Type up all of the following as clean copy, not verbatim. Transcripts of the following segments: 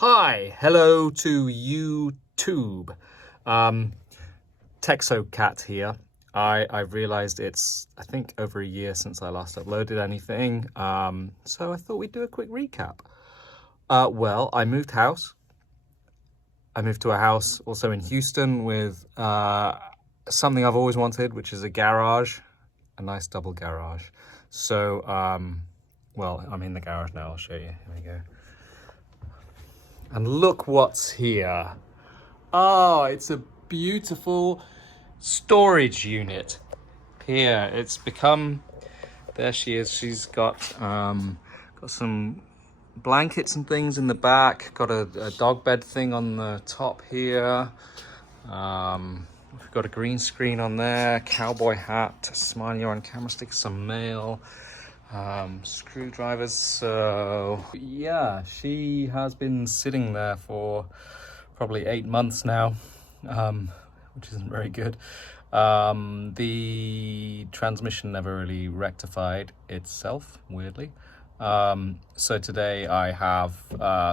Hi, hello to YouTube. TexoCat here. I've realized it's, I think, over a year since I last uploaded anything. So I thought we'd do a quick recap. Well, I moved house. I moved to a house also in Houston with something I've always wanted, which is a garage, a nice double garage. So, well, I'm in the garage now. I'll show you. Here we go. And look what's here. Oh, it's a beautiful storage unit here. It's become, there she is. She's got some blankets and things in the back. Got a dog bed thing on the top here. We've got a green screen on there, cowboy hat, smiley on camera stick, some mail. Screwdrivers. So yeah, she has been sitting there for probably 8 months now, which isn't very good. The transmission never really rectified itself, weirdly. So today I have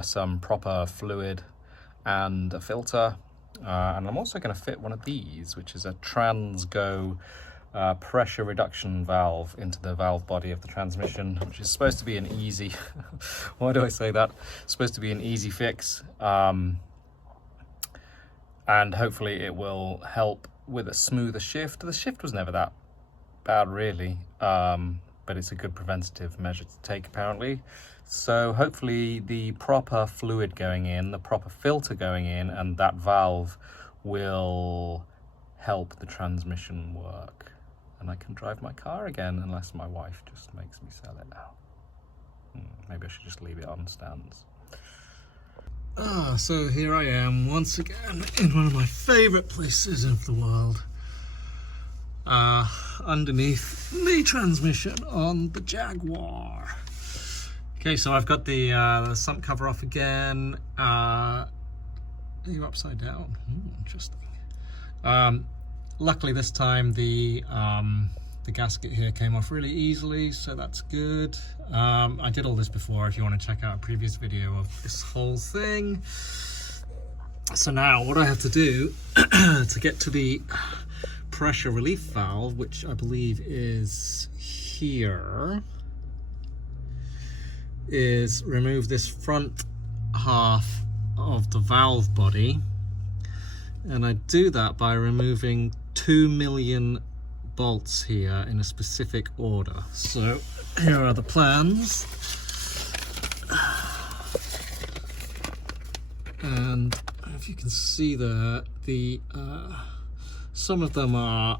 some proper fluid and a filter, and I'm also going to fit one of these, which is a Transgo pressure reduction valve into the valve body of the transmission, which is supposed to be an easy why do I say that? It's supposed to be an easy fix, and hopefully it will help with a smoother shift. The shift was never that bad really, but it's a good preventative measure to take apparently. So hopefully the proper fluid going in, the proper filter going in, and that valve will help the transmission work. And I can drive my car again, unless my wife just makes me sell it now. Maybe I should just leave it on stands. So here I am once again in one of my favourite places of the world. Underneath the transmission on the Jaguar. Okay, so I've got the sump cover off again. You're upside down. Interesting. Luckily this time the gasket here came off really easily, so that's good. I did all this before if you want to check out a previous video of this whole thing. So now what I have to do to get to the pressure relief valve, which I believe is here, is remove this front half of the valve body. And I do that by removing 2 million bolts here in a specific order. So here are the plans. And if you can see there, the some of them are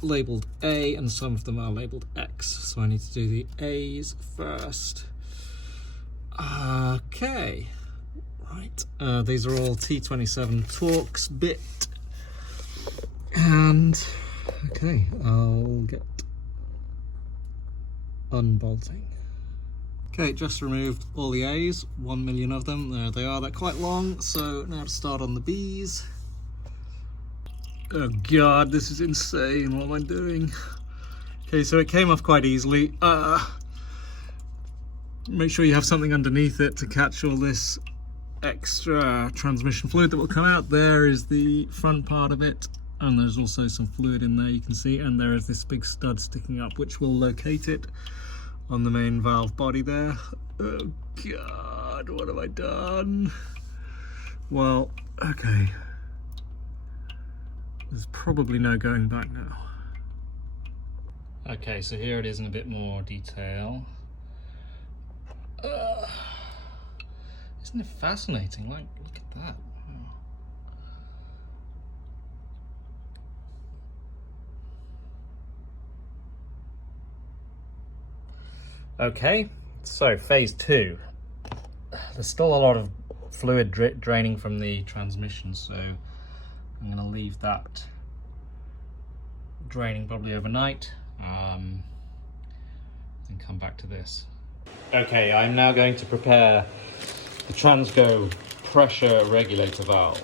labeled A and some of them are labeled X. So I need to do the A's first. Okay. Right, these are all T27 Torx bit, and okay, I'll get unbolting. Okay, just removed all the A's, 1 million of them. There they are. They're quite long, so now to start on the B's. Oh god, this is insane. What am I doing? Okay, so it came off quite easily. Make sure you have something underneath it to catch all this extra transmission fluid that will come out. There is the front part of it, and there's also some fluid in there you can see, and there is this big stud sticking up which will locate it on the main valve body there. Oh god, what have I done? Well, okay, there's probably no going back now. Okay, so here it is in a bit more detail. Isn't it fascinating? Like, look at that. Wow. Okay, so phase 2. There's still a lot of fluid draining from the transmission, so I'm going to leave that draining probably overnight, and come back to this. Okay, I'm now going to prepare the Transgo Pressure Regulator Valve.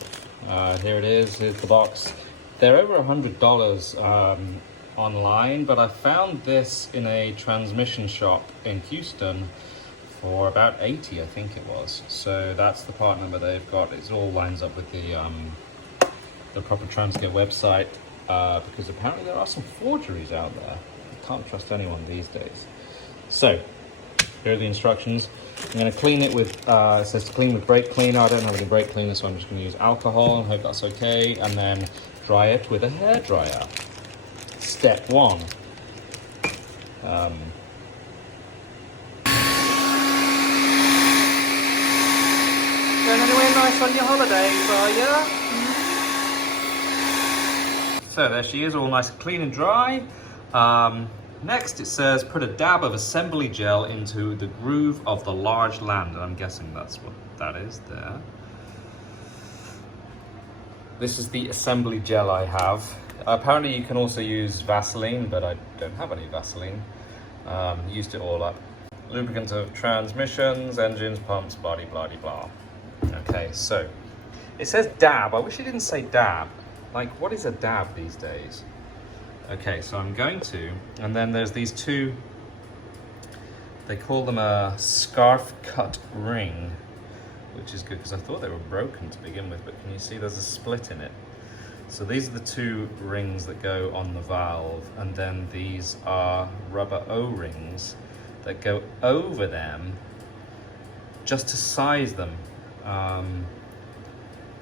Here it is, here's the box. They're over $100 online, but I found this in a transmission shop in Houston for about 80, I think it was. So that's the part number they've got. It all lines up with the proper Transgo website, because apparently there are some forgeries out there. You can't trust anyone these days. So here are the instructions. I'm going to clean it with, it says to clean with brake cleaner. I don't have any brake cleaner, so I'm just going to use alcohol. I hope that's okay. And then dry it with a hairdryer. Step 1. Going anywhere nice on your holidays, are you? So there she is, all nice and clean and dry. Next it says put a dab of assembly gel into the groove of the large land, and I'm guessing that's what that is there. This is the assembly gel I have. Apparently you can also use Vaseline, but I don't have any Vaseline. Used it all up. Lubricant of transmissions, engines, pumps, body, blah, blah. Okay, so it says dab. I wish it didn't say dab. Like, what is a dab these days? Okay, so I'm going to, and then there's these two, they call them a scarf cut ring, which is good because I thought they were broken to begin with, but can you see there's a split in it? So these are the two rings that go on the valve, and then these are rubber O-rings that go over them just to size them.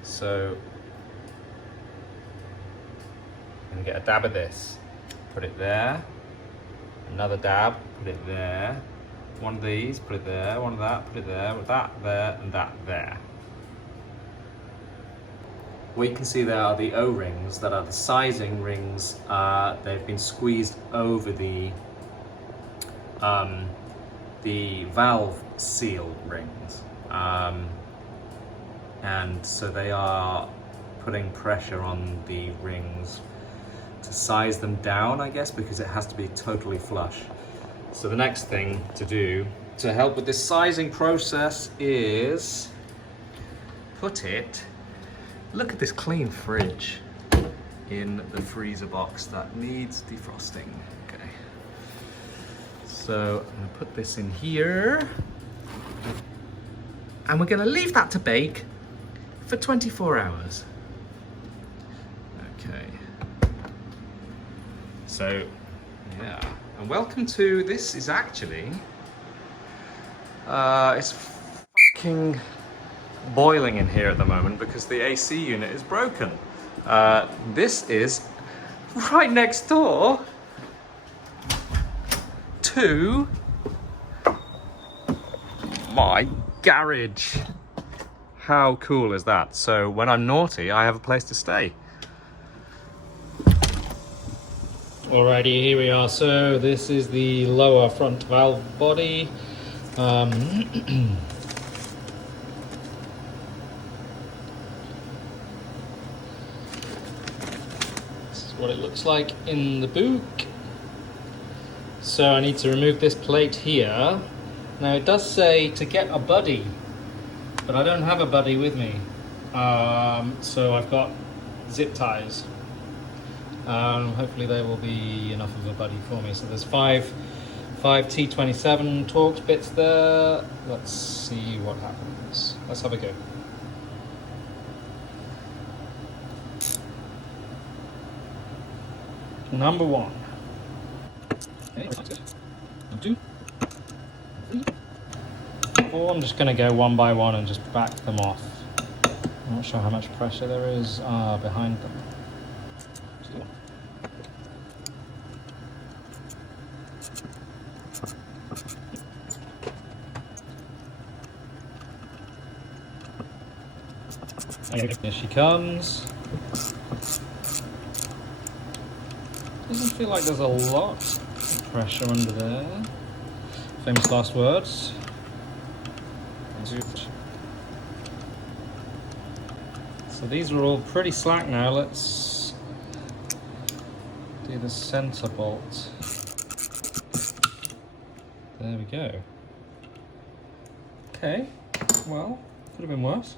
So I'm gonna get a dab of this, put it there, another dab, put it there, one of these, put it there, one of that, put it there, with that there, and that there. What you can see there are the O-rings that are the sizing rings. They've been squeezed over the valve seal rings. And so they are putting pressure on the rings to size them down, I guess, because it has to be totally flush. So the next thing to do to help with this sizing process is put it, look at this clean fridge, in the freezer box that needs defrosting. Okay, so I'm gonna put this in here, and we're gonna leave that to bake for 24 hours. Okay. So, yeah. And welcome to, this is actually, it's fucking boiling in here at the moment because the AC unit is broken. This is right next door to my garage. How cool is that? So when I'm naughty, I have a place to stay. Alrighty, here we are. So this is the lower front valve body. This is what it looks like in the book. So I need to remove this plate here. Now it does say to get a buddy, but I don't have a buddy with me. So I've got zip ties. Hopefully they will be enough of a buddy for me. So there's five T27 Torx bits there. Let's see what happens. Let's have a go. Number 1. Okay, that's good. 1, 2, 3, 4. I'm just going to go one by one and just back them off. I'm not sure how much pressure there is behind them. Here she comes. Doesn't feel like there's a lot of pressure under there. Famous last words. So these are all pretty slack now. Let's do the center bolt. There we go. Okay, well, could have been worse.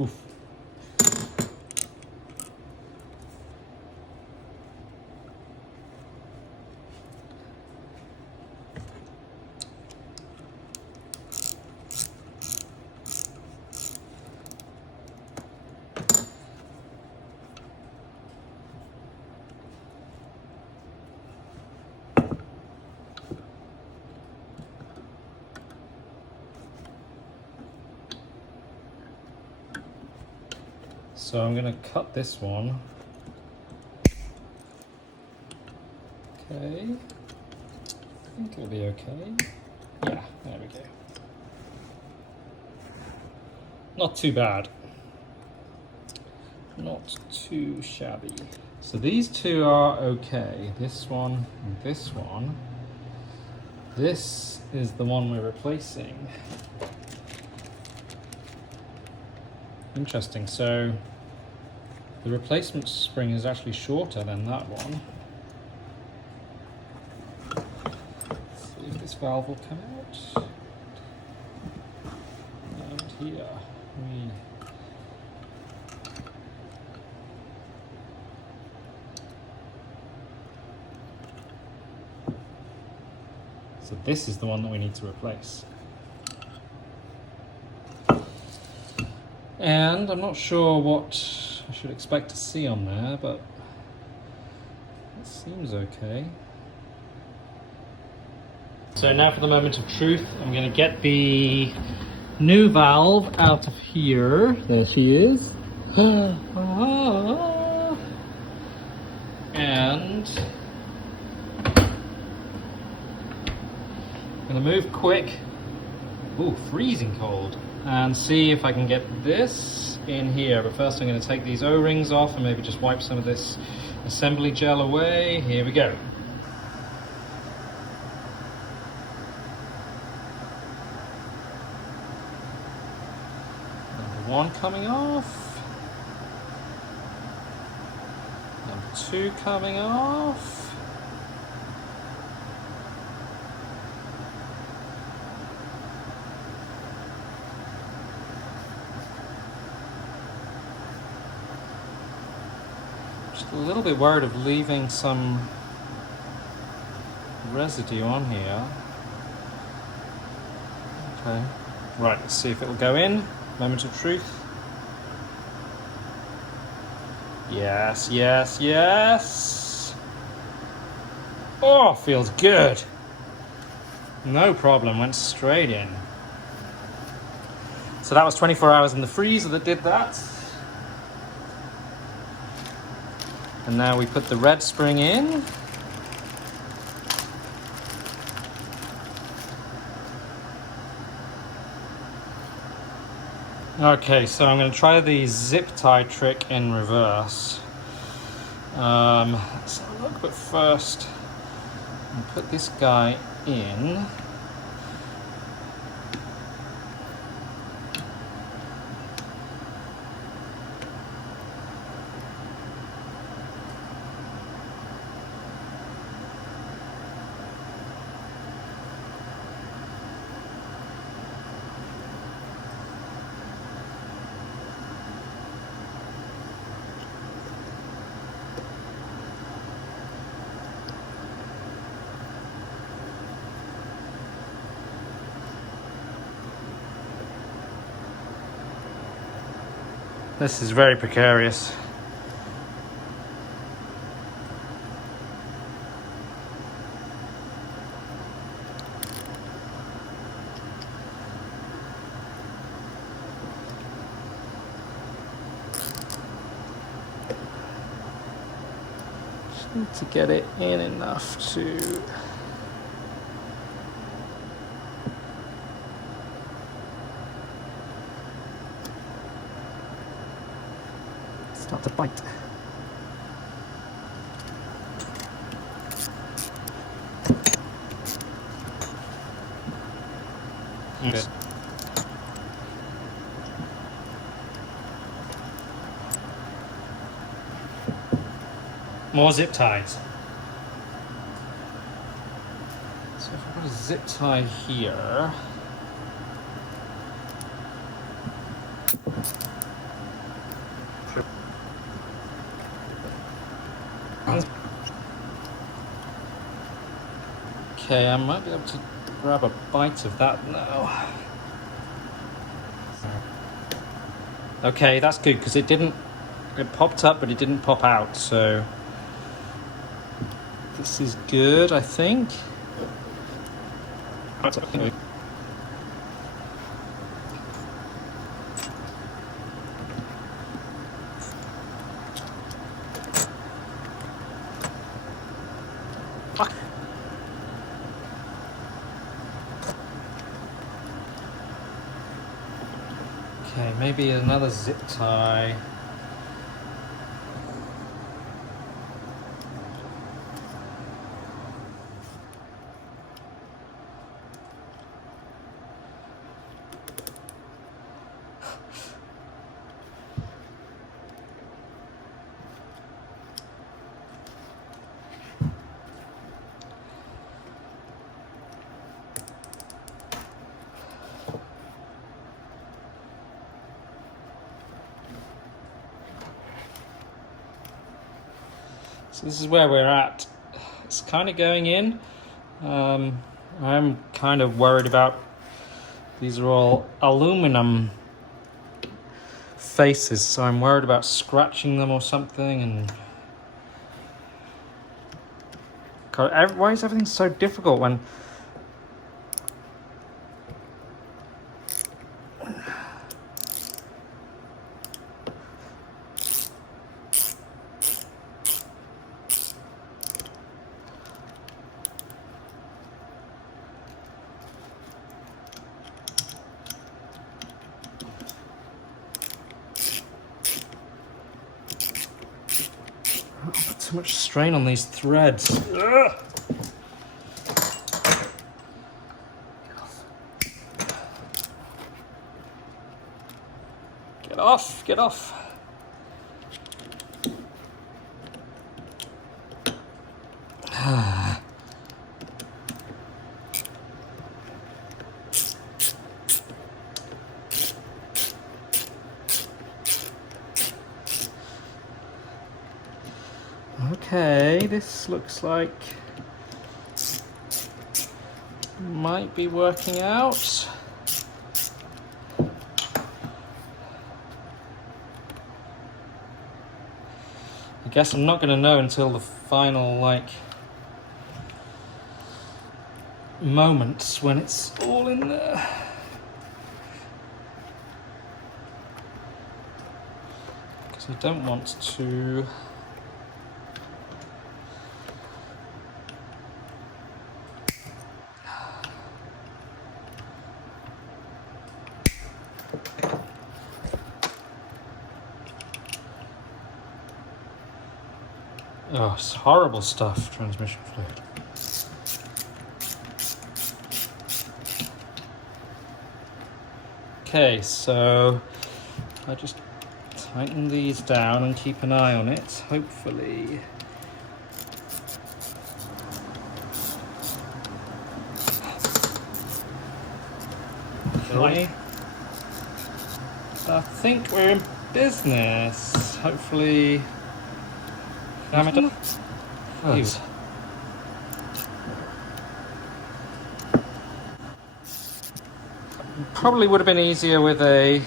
Oof. So I'm going to cut this one. Okay. I think it'll be okay. Yeah, there we go. Not too bad. Not too shabby. So these two are okay. This one and this one. This is the one we're replacing. Interesting. So the replacement spring is actually shorter than that one. Let's see if this valve will come out. And here we. So this is the one that we need to replace. And I'm not sure what I should expect to see on there, but it seems okay. So now for the moment of truth, I'm going to get the new valve out of here. There she is. And I'm going to move quick. Ooh, freezing cold. And see if I can get this in here. But first I'm going to take these O-rings off and maybe just wipe some of this assembly gel away. Here we go. Number one coming off. Number two coming off. A little bit worried of leaving some residue on here. Okay, right, let's see if it'll go in. Moment of truth. Yes, yes, yes. Oh, feels good. No problem, went straight in. So that was 24 hours in the freezer that did that. And now we put the red spring in. Okay, so I'm going to try the zip tie trick in reverse. Let's have a look, but first, I'll put this guy in. This is very precarious. Just need to get it in enough to start to bite. Okay. More zip ties. So if I put a zip tie here. Okay, I might be able to grab a bite of that now. Okay, that's good because it popped up but it didn't pop out, so this is good, I think. maybe another zip tie. So this is where we're at. It's kind of going in. I'm kind of worried about, these are all aluminum faces, so I'm worried about scratching them or something. And God, why is everything so difficult when too much strain on these threads. Ugh. Get off, get off. Okay, this looks like might be working out. I guess I'm not going to know until the final moments when it's all in there. Because I don't want to oh, it's horrible stuff, transmission fluid. Okay, so I just tighten these down and keep an eye on it, hopefully. Okay. I think we're in business. Hopefully. Damn it. Yes. Probably would have been easier with a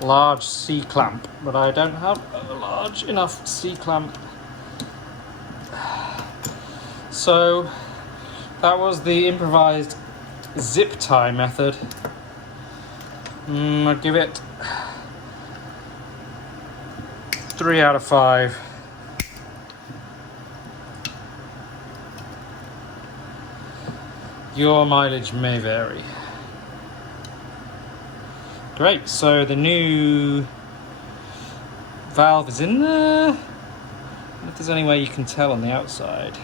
large C-clamp, but I don't have a large enough C-clamp. So that was the improvised zip tie method. I'd give it 3 out of 5. Your mileage may vary. Great, so the new valve is in there. If there's any way you can tell on the outside.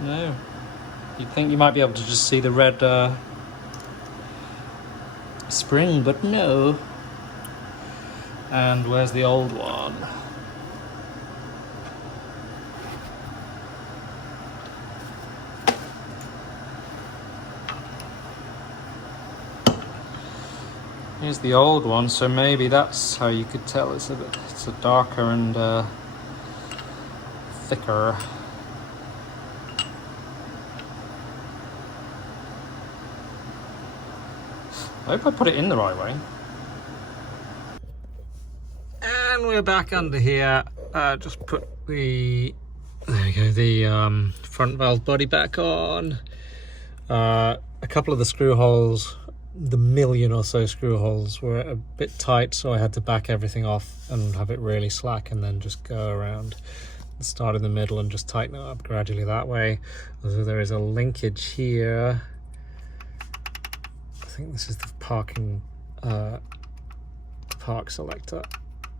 No. You'd think you might be able to just see the red spring, but no. And where's the old one? Here's the old one, so maybe that's how you could tell it's a darker and thicker. I hope I put it in the right way. And we're back under here. Just put the, there we go, the front valve body back on. A couple of the screw holes, the million or so screw holes, were a bit tight, so I had to back everything off and have it really slack and then just go around and start in the middle and just tighten it up gradually that way. So there is a linkage here. I think this is the parking park selector.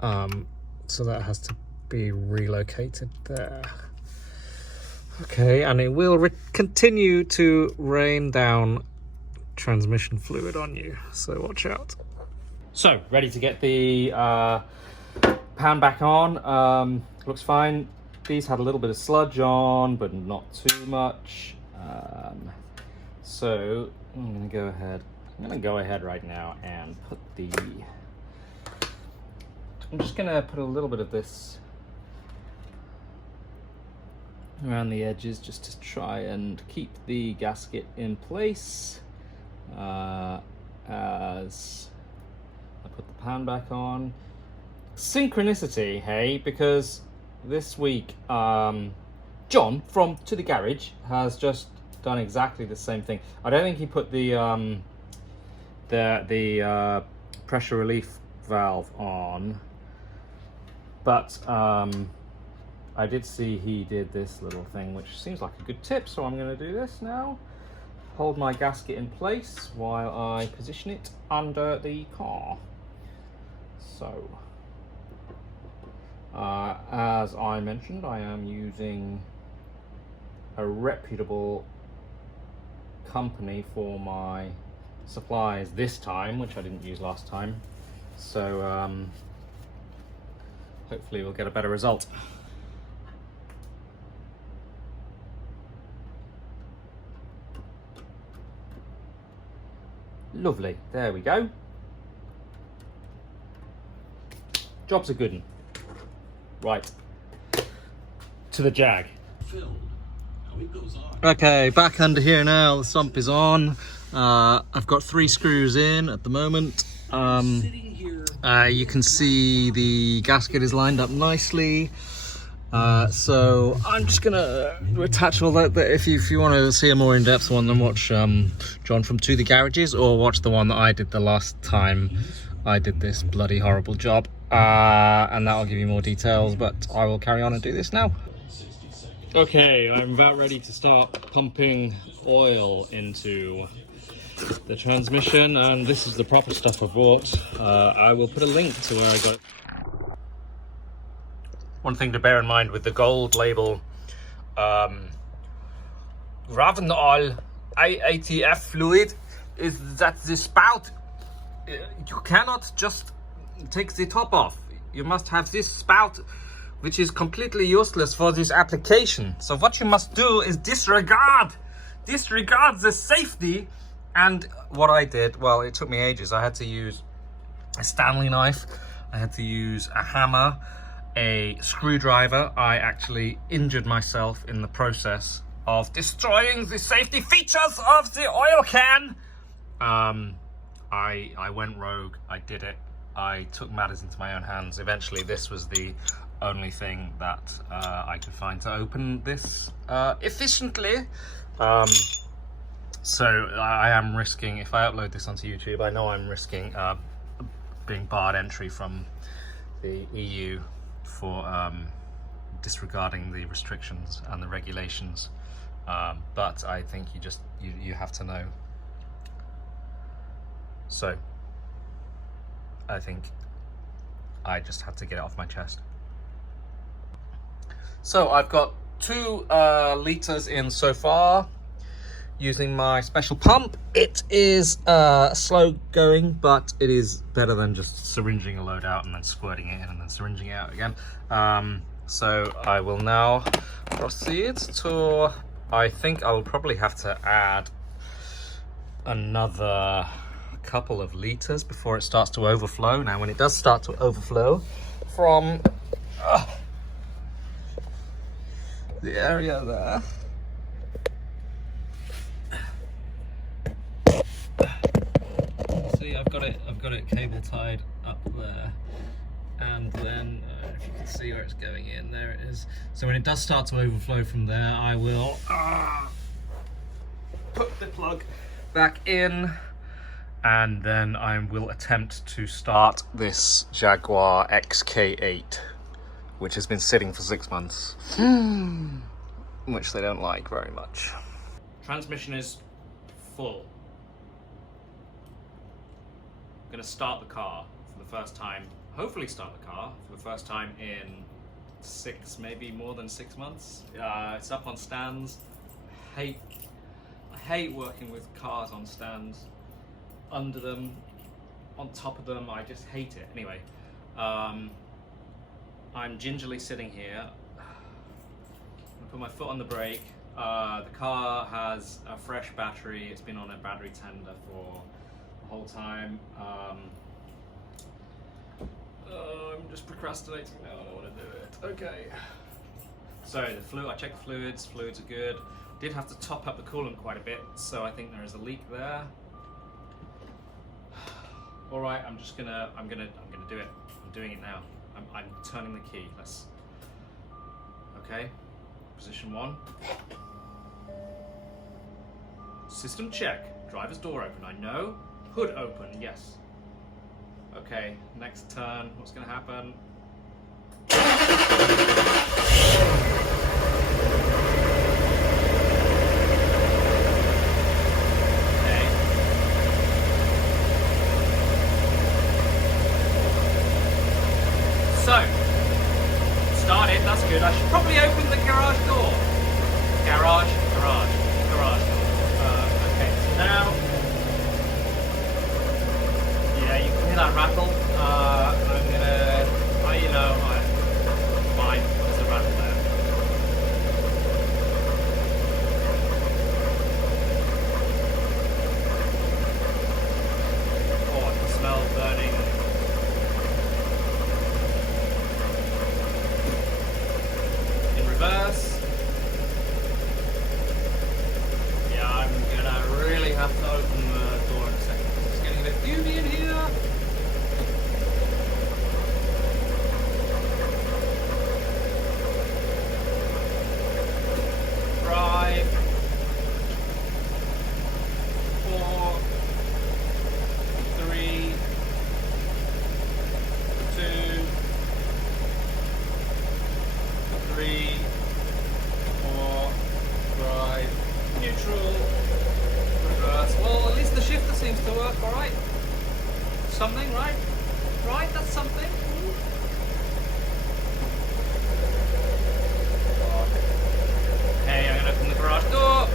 So that has to be relocated there. Okay, and it will continue to rain down transmission fluid on you, so watch out. So, ready to get the pan back on. Looks fine. These had a little bit of sludge on, but not too much. So I'm gonna go ahead right now and put I'm just gonna put a little bit of this around the edges just to try and keep the gasket in place as I put the pan back on. Synchronicity, hey, because this week John from To The Garage has just done exactly the same thing. I don't think he put the pressure relief valve on, but I did see he did this little thing, which seems like a good tip, so I'm going to do this now. Hold my gasket in place while I position it under the car. So, as I mentioned, I am using a reputable company for my supplies this time, which I didn't use last time. So, hopefully we'll get a better result. Lovely, there we go. Job's a good one. Right, to the Jag. Okay, back under here now, the sump is on. I've got 3 screws in at the moment. You can see the gasket is lined up nicely. So I'm just gonna attach all that. If you want to see a more in-depth one, then watch John from To The Garages, or watch the one that I did the last time I did this bloody horrible job, and that'll give you more details, but I will carry on and do this now. Okay, I'm about ready to start pumping oil into the transmission, and this is the proper stuff I bought. I will put a link to where I got it. One thing to bear in mind with the gold label, Ravenol IATF fluid, is that the spout, you cannot just take the top off. You must have this spout, which is completely useless for this application. So what you must do is disregard the safety. And what I did, well, it took me ages. I had to use a Stanley knife, I had to use a hammer, a screwdriver. I actually injured myself in the process of destroying the safety features of the oil can. I went rogue. I did it. I took matters into my own hands. Eventually, this was the only thing that I could find to open this efficiently. So I am risking, if I upload this onto YouTube, I know I'm risking being barred entry from the EU for disregarding the restrictions and the regulations. But I think you have to know. So I think I just had to get it off my chest. So I've got 2 litres in so far using my special pump. It is slow going, but it is better than just syringing a load out and then squirting it in and then syringing it out again. So I will now proceed to, I think I will probably have to add another couple of litres before it starts to overflow. Now when it does start to overflow from the area there, see, I've got it cable tied up there, and then if you can see where it's going in, there it is. So when it does start to overflow from there, I will put the plug back in, and then I will attempt to start this Jaguar XK8, which has been sitting for 6 months, which they don't like very much. Transmission is full. I'm gonna start the car for the first time, hopefully start the car for the first time in 6, maybe more than 6 months. It's up on stands. I hate working with cars on stands, under them, on top of them. I just hate it. Anyway, I'm gingerly sitting here. I put my foot on the brake. The car has a fresh battery. It's been on a battery tender for the whole time. I'm just procrastinating now. I don't want to do it. Okay. So the fluid. I checked the fluids. Fluids are good. Did have to top up the coolant quite a bit, so I think there is a leak there. All right. I'm gonna do it. I'm doing it now. I'm turning the key. Okay. Position 1. System check. Driver's door open. I know. Hood open. Yes. Okay. Next turn. What's going to happen? Okay. So. Started. That's good. I should probably open the garage door. Garage door. Okay, so now, yeah, you can hear that rattle. I'm gonna, fine, there's a rattle there. Oh, I can smell burning. In reverse. Have to open the door in a second. It's getting a bit fumy in here. Drive. 4, 3, 2, 3, 4, drive, neutral. Well, at least the shifter seems to work all right. Something, right? Right, that's something. Okay, I'm gonna open the garage door.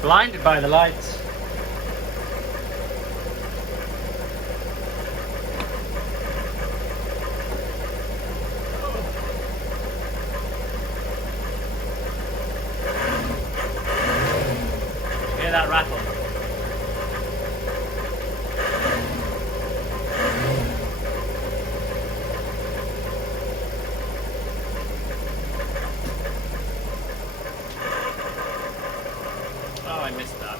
Blinded by the lights. Hear that rattle? Oh, I missed that.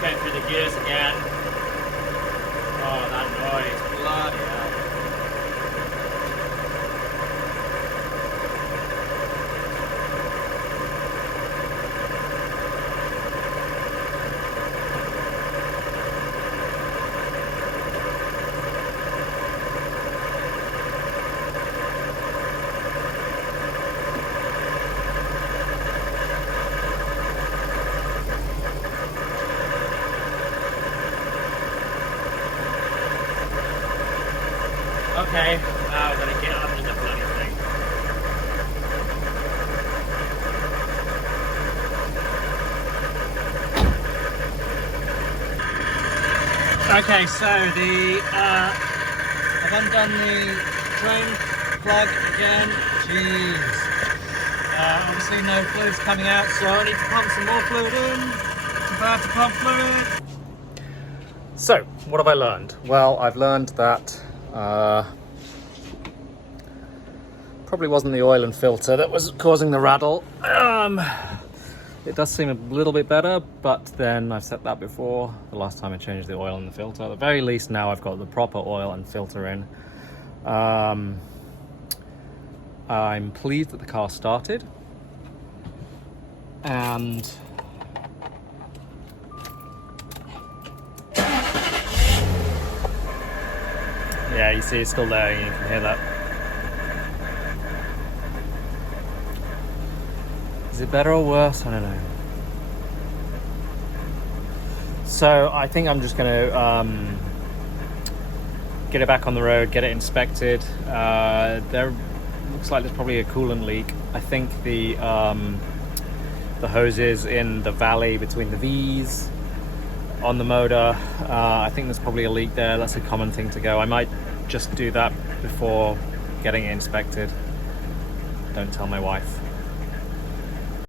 Going through the gears again. Oh, that noise. Bloody hell. Okay, now we're gonna get under the bloody thing. Okay, so I've undone the drain plug again. Jeez. Obviously no fluid's coming out, so I need to pump some more fluid in. It's about to pump fluid. So, what have I learned? Well, I've learned that probably wasn't the oil and filter that was causing the rattle. It does seem a little bit better, but then I've set that before the last time I changed the oil and the filter. At the very least now I've got the proper oil and filter in. I'm pleased that the car started, and yeah, you see it's still there, you can hear that. Is it better or worse? I don't know. So I think I'm just going to get it back on the road, get it inspected. There looks like there's probably a coolant leak. I think the hoses in the valley between the V's on the motor, I think there's probably a leak there. That's a common thing to go. I might just do that before getting it inspected. Don't tell my wife.